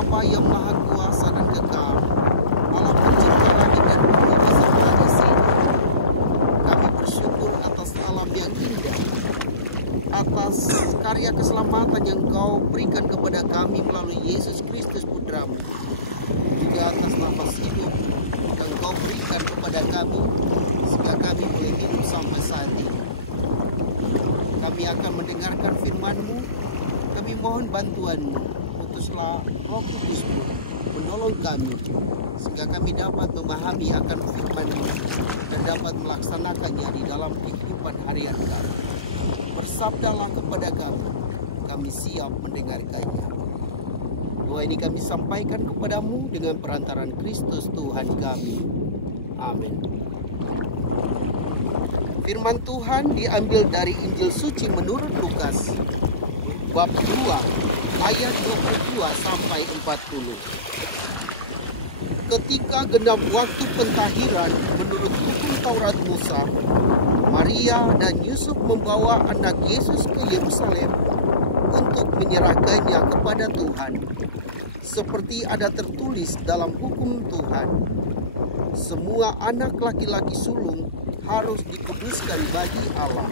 Bapa yang Maha Kuasa dan Kekal, Allah pencipta langit dan bumi beserta isinya. Kami bersyukur atas alam yang indah, atas karya keselamatan yang Engkau berikan kepada kami melalui Yesus Kristus Putra-Mu, juga atas nafas hidup yang Engkau berikan kepada kami sehingga kami boleh hidup sampai saat ini. Kami akan mendengarkan firman-Mu. Kami mohon bantuan-Mu. Utuslah Roh Kudus-Mu menolong kami sehingga kami dapat memahami akan firman-Mu dan dapat melaksanakannya di dalam kehidupan harian kami. Bersabdalah kepada kami siap mendengarkannya. Doa ini kami sampaikan kepadamu dengan perantaran Kristus Tuhan kami. Amin. Firman Tuhan diambil dari Injil Suci menurut Lukas, bab 2, ayat 22 sampai 40. Ketika genap waktu pentahiran menurut hukum Taurat Musa, Maria dan Yusuf membawa anak Yesus ke Yerusalem untuk menyerahkannya kepada Tuhan, seperti ada tertulis dalam hukum Tuhan. Semua anak laki-laki sulung harus dikuduskan bagi Allah.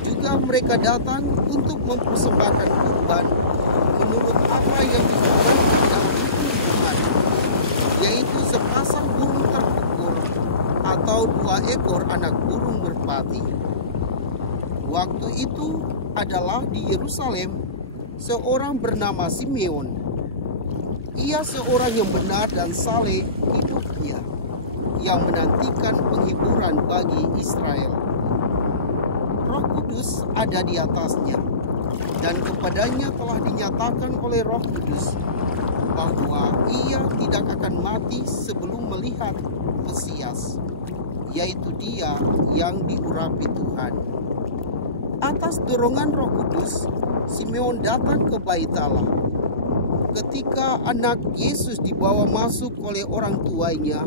Juga mereka datang untuk mempersembahkan kurban menurut apa yang disebutkan dalam hukum Tuhan, yaitu sepasang burung terkukur atau 2 ekor anak burung merpati. Waktu itu adalah di Yerusalem seorang bernama Simeon. Ia seorang yang benar dan saleh hidupnya, yang menantikan penghiburan bagi Israel. Roh Kudus ada di atasnya, dan kepadanya telah dinyatakan oleh Roh Kudus bahwa ia tidak akan mati sebelum melihat Mesias, yaitu Dia yang diurapi Tuhan. Atas dorongan Roh Kudus, Simeon datang ke Bait Allah. Ketika anak Yesus dibawa masuk oleh orang tuanya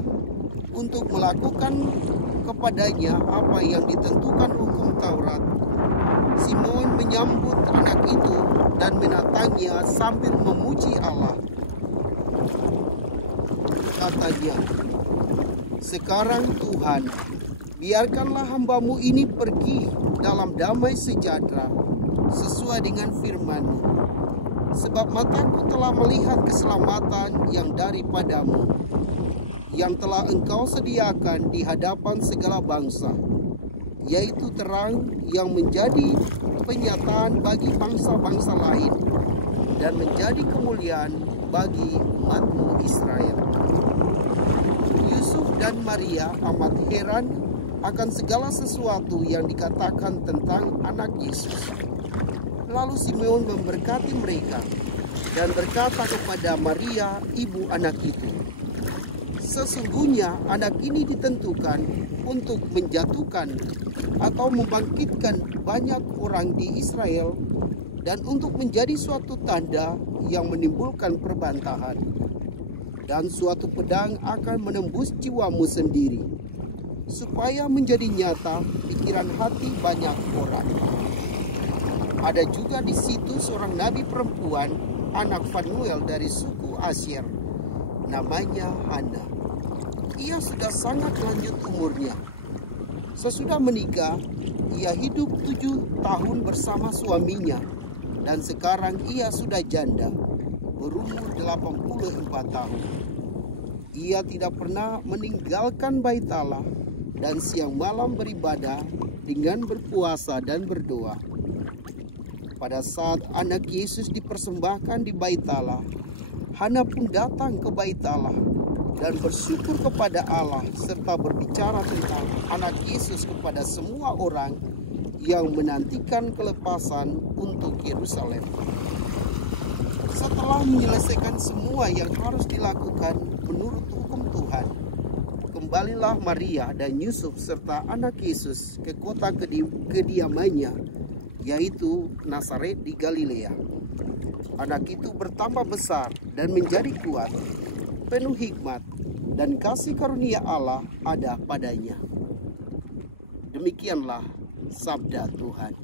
untuk melakukan kepadanya apa yang ditentukan hukum Taurat, Simeon menyambut anak itu dan menatangnya sambil memuji Allah. Katanya, "Sekarang Tuhan, biarkanlah hamba-Mu ini pergi dalam damai sejahtera sesuai dengan firman-Mu. Sebab mataku telah melihat keselamatan yang daripada-Mu, yang telah Engkau sediakan di hadapan segala bangsa, yaitu terang yang menjadi penyataan bagi bangsa-bangsa lain dan menjadi kemuliaan bagi umat-Mu Israel." Yusuf dan Maria amat heran akan segala sesuatu yang dikatakan tentang anak Yesus. Lalu Simeon memberkati mereka dan berkata kepada Maria, ibu anak itu, "Sesungguhnya anak ini ditentukan untuk menjatuhkan atau membangkitkan banyak orang di Israel dan untuk menjadi suatu tanda yang menimbulkan perbantahan. Dan suatu pedang akan menembus jiwamu sendiri, supaya menjadi nyata pikiran hati banyak orang." Ada juga di situ seorang nabi perempuan, anak Fanuel dari suku Asyer, namanya Hana. Ia sudah sangat lanjut umurnya. Sesudah menikah, ia hidup 7 tahun bersama suaminya, dan sekarang ia sudah janda, berumur 84 tahun. Ia tidak pernah meninggalkan Bait Allah dan siang malam beribadah dengan berpuasa dan berdoa. Pada saat anak Yesus dipersembahkan di Bait Allah, Hana pun datang ke Bait Allah dan bersyukur kepada Allah serta berbicara tentang anak Yesus kepada semua orang yang menantikan kelepasan untuk Yerusalem. Setelah menyelesaikan semua yang harus dilakukan menurut hukum Tuhan, kembalilah Maria dan Yusuf serta anak Yesus ke kota kediamannya, yaitu Nazaret di Galilea. Anak itu bertambah besar dan menjadi kuat, penuh hikmat, dan kasih karunia Allah ada padanya. Demikianlah sabda Tuhan.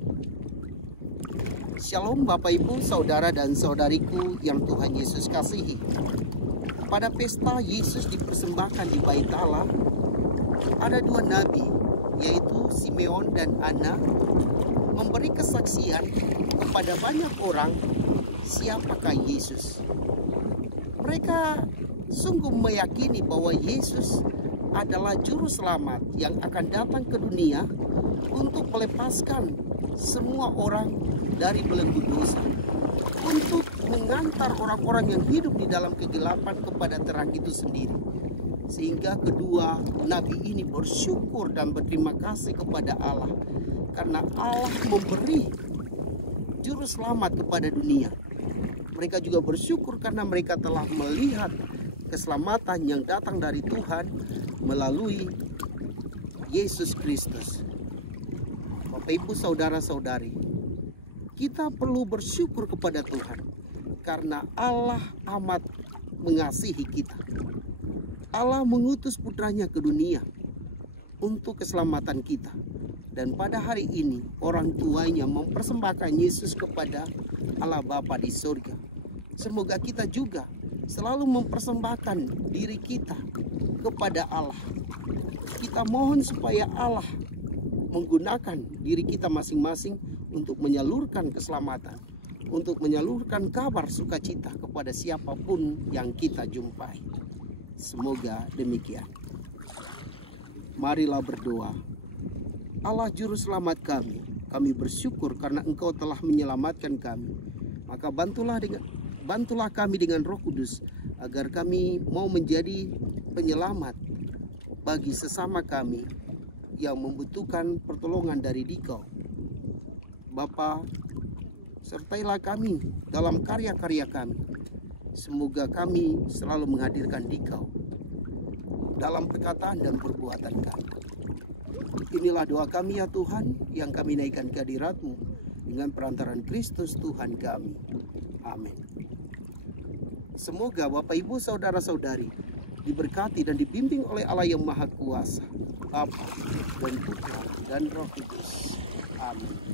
Shalom Bapak Ibu, Saudara dan Saudariku yang Tuhan Yesus kasihi. Pada pesta Yesus dipersembahkan di Bait Allah, ada dua nabi, yaitu Simeon dan Anna, memberi kesaksian kepada banyak orang siapakah Yesus. Mereka sungguh meyakini bahwa Yesus adalah juru selamat yang akan datang ke dunia untuk melepaskan semua orang dari belenggu dosa, untuk mengantar orang-orang yang hidup di dalam kegelapan kepada terang itu sendiri. Sehingga kedua nabi ini bersyukur dan berterima kasih kepada Allah karena Allah memberi juru selamat kepada dunia. Mereka juga bersyukur karena mereka telah melihat keselamatan yang datang dari Tuhan melalui Yesus Kristus. Bapak Ibu, saudara-saudari, kita perlu bersyukur kepada Tuhan karena Allah amat mengasihi kita. Allah mengutus putranya ke dunia untuk keselamatan kita. Dan pada hari ini orang tuanya mempersembahkan Yesus kepada Allah Bapa di surga. Semoga kita juga selalu mempersembahkan diri kita kepada Allah. Kita mohon supaya Allah menggunakan diri kita masing-masing untuk menyalurkan keselamatan, untuk menyalurkan kabar sukacita kepada siapapun yang kita jumpai. Semoga demikian. Marilah berdoa. Allah juru selamat kami bersyukur karena Engkau telah menyelamatkan kami. Maka bantulah kami dengan Roh Kudus agar kami mau menjadi penyelamat bagi sesama kami yang membutuhkan pertolongan dari Dikau. Bapa, sertailah kami dalam karya-karya kami. Semoga kami selalu menghadirkan Dikau dalam perkataan dan perbuatan kami. Inilah doa kami ya Tuhan, yang kami naikkan ke hadirat-Mu dengan perantaran Kristus Tuhan kami. Amin. Semoga Bapak Ibu saudara-saudari diberkati dan dibimbing oleh Allah yang Maha Kuasa, Bapa dan Putra dan Roh Kudus. Amin.